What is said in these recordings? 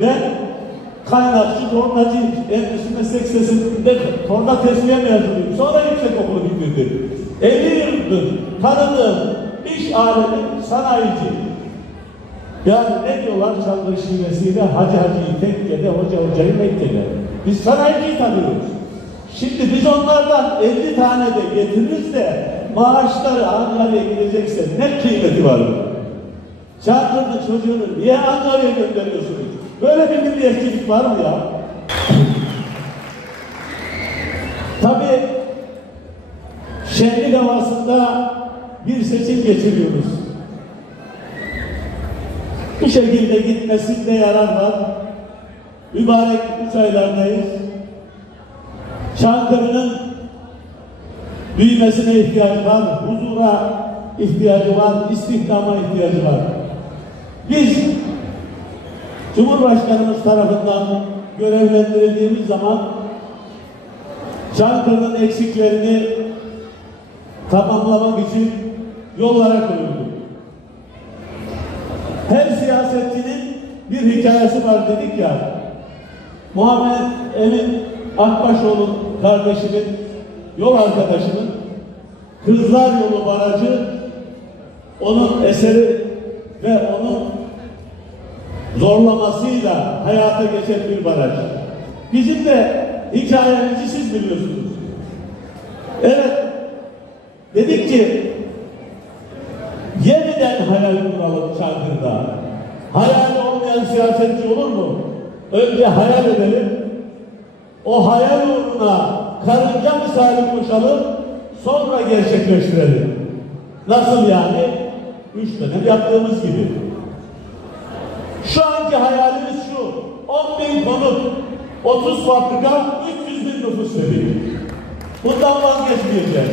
Ben kaynakçı, tornacı, endüstri meslek sesinde torna tesviye mezunuyum. Sonra yüksek okulu bitirdim. 50 yıldır tanıdığım iş alemi sanayici. Yani ne diyorlar Çandır şivesiyle Hacı Hacı'yı tekkede, Hoca Hoca'yı Mekke'de. Biz sanayiciyi tanıyoruz. Şimdi biz onlardan 50 tane de getiririz de maaşları Ankara'ya gidecekse ne kıymeti var? Çağırdığınız çocuğunu niye Ankara'ya gönderiyorsunuz? Böyle bir milliyetçilik var mı ya? Tabii şenlik havasında bir seçim geçiriyoruz. Bir şekilde gitmesinde yarar var. Mübarek üç aylardayız. Çankırı'nın büyümesine ihtiyacı var, huzura ihtiyacı var, istihdama ihtiyacı var. Biz Cumhurbaşkanımız tarafından görevlendirildiğimiz zaman Çankırı'nın eksiklerini tamamlamak için yollara koyulduk. Her siyasetçinin bir hikayesi var dedik ya. Muhammed Emin Akbaşoğlu kardeşimin, yol arkadaşımın Kızlar Yolu Barajı onun eseri ve onun zorlamasıyla hayata geçen bir baraj. Bizim de hikayemizi siz biliyorsunuz. Evet, dedik ki yeniden hayal kuralım Çankırı'da. Hayal olmayan siyasetçi olur mu? Önce hayal edelim. O hayal uğruna karınca misali koşalım, sonra gerçekleştirelim. Nasıl yani? Üç dönem yaptığımız gibi. Şu anki hayalimiz şu. 10 bin konut, 30 fabrika, 300 bin nüfus dedik. Bundan vazgeçmeyeceğiz.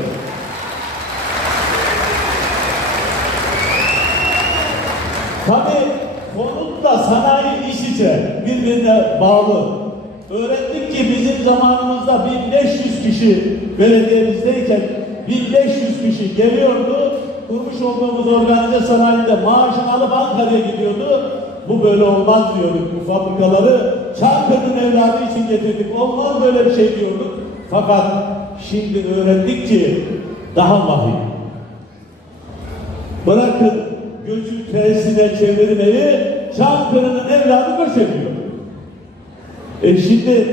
Tabii konutla sanayi iş içe birbirine bağlı. Öğrendik ki bizim zamanımızda 1500 kişi belediyemizdeyken 1500 kişi geliyordu. Kurmuş olduğumuz organize sanayide maaşını alıp Ankara'ya gidiyordu. Bu böyle olmaz diyorduk bu fabrikaları. Çankırı'nın evladı için getirdik. Olmaz böyle bir şey diyorduk. Fakat şimdi öğrendik ki daha vahim. Bırakın göçü tersine çevirmeyi Çankırı'nın evladı göç ediyor. E şimdi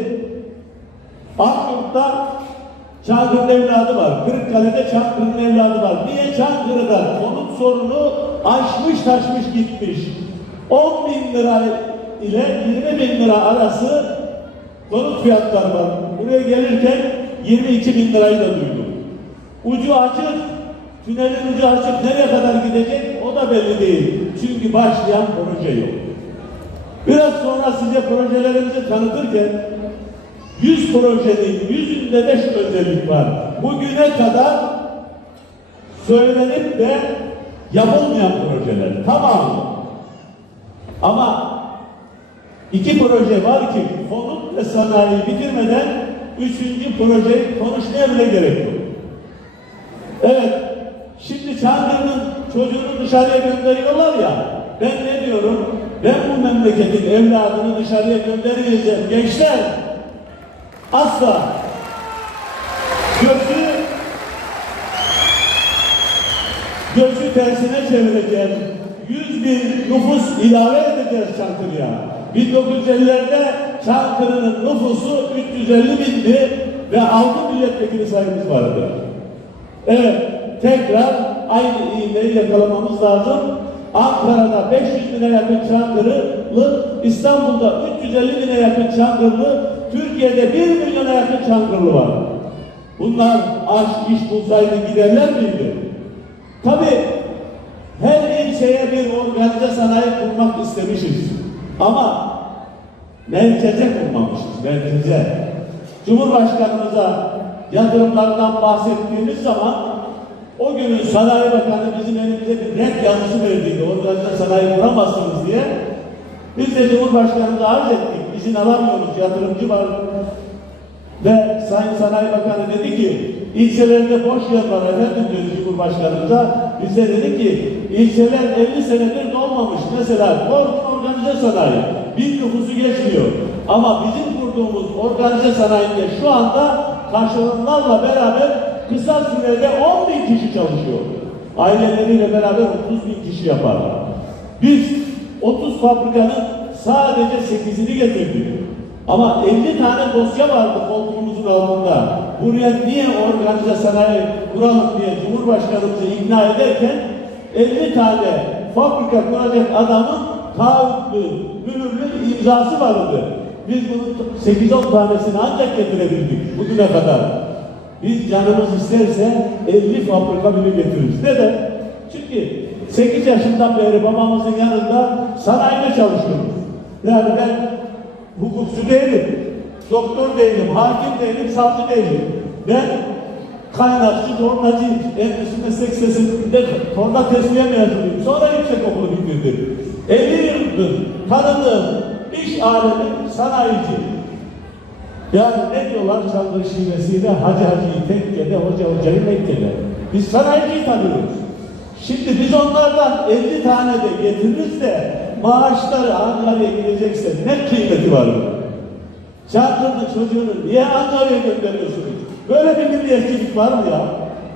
Akyurt'ta Çankırı'nın evladı var. Kırıkkale'de Çankırı'nın evladı var. Niye Çankırı'da konut sorunu aşmış taşmış gitmiş. 10 bin lira ile 20 bin lira arası konut fiyatları var. Buraya gelirken 22 bin lirayı da duydum. Ucu açık, tünelin ucu açık nereye kadar gidecek o da belli değil. Çünkü başlayan proje yok. Biraz sonra size projelerimizi tanıtırken 100 projenin yüzünde de şu özellik var. Bugüne kadar söylenip de yapılmayan projeler. Tamam. Ama iki proje var ki konut ve sanayi bitirmeden üçüncü proje konuşmaya bile gerek yok. Evet, şimdi Çankırı'nın çocuğunu dışarıya gönderiyorlar ya, ben ne diyorum? Ben bu memleketin evladını dışarıya göndermeyeceğim. Gençler, asla gözü göçü tersine çevireceğiz. 100 bin nüfus ilave edeceğiz Çankırı'ya. 1950'lerde Çankırı'nın nüfusu 350 bindi ve 6 milletvekili sayımız vardı. Evet, tekrar aynı ivmeyi yakalamamız lazım. Ankara'da 500 bine yakın Çankırılı, İstanbul'da 350 bine yakın Çankırılı, Türkiye'de 1 milyona yakın Çankırılı var. Bunlar aş iş bulsaydı giderler miydi? Tabii ilçeye bir organize sanayi kurmak istemişiz. Ama merkeze kurmamışız, merkeze. Cumhurbaşkanımıza yatırımlardan bahsettiğimiz zaman o günün Sanayi Bakanı bizim elimize bir red yazısı verdiydi. Organize sanayi kuramazsınız diye. Biz de Cumhurbaşkanımıza arz ettik. İzin alamıyoruz, yatırımcı var. Ve Sayın Sanayi Bakanı dedi ki, ilçelerde boş yer var efendim dedi Cumhurbaşkanımıza. Bize dedi ki, ilçeler 50 senedir dolmamış. Mesela Korkun Organize Sanayi. bin nüfusu geçmiyor. Ama bizim kurduğumuz organize sanayinde şu anda karşılığlarla beraber kısa sürede 10 bin kişi çalışıyor. Aileleriyle beraber 30 bin kişi yaparlar. Biz 30 fabrikanın sadece 8'ini getirdik. Ama 50 tane dosya vardı koltuğumuzun altında. Buraya niye organize sanayi kuralım diye Cumhurbaşkanımızı ikna ederken 50 tane fabrika kuracak adamın taahhütlü, mühürlü imzası vardı. Biz bunun 8-10 tanesini ancak getirebildik bugüne kadar. Biz canımız isterse 50 fabrika bile getiririz. Neden? Çünkü 8 yaşından beri babamızın yanında sanayide çalışıyoruz. Yani ben hukukçu değilim, doktor değilim, hakim değilim, savcı değilim. Ben kaynakçı, tornacı, endüstri meslek sesinde torna tesviye mezunuyum. Sonra yüksek okulu bitirdim. 50 yıldır tanıdığım iş alemi sanayici. Yani ne diyorlar Çankırı şivesiyle Hacı Hacı'yı tekkede, Hoca Hoca'yı Mekke'de. Biz sanayiciyi tanıyoruz. Şimdi biz onlardan 50 tane de getiririz de maaşları Ankara'ya gidecekse ne kıymeti var bunun? Çankırı'nın çocuğunu niye Ankara'ya gönderiyorsunuz? Böyle bir milliyetçilik var mı ya?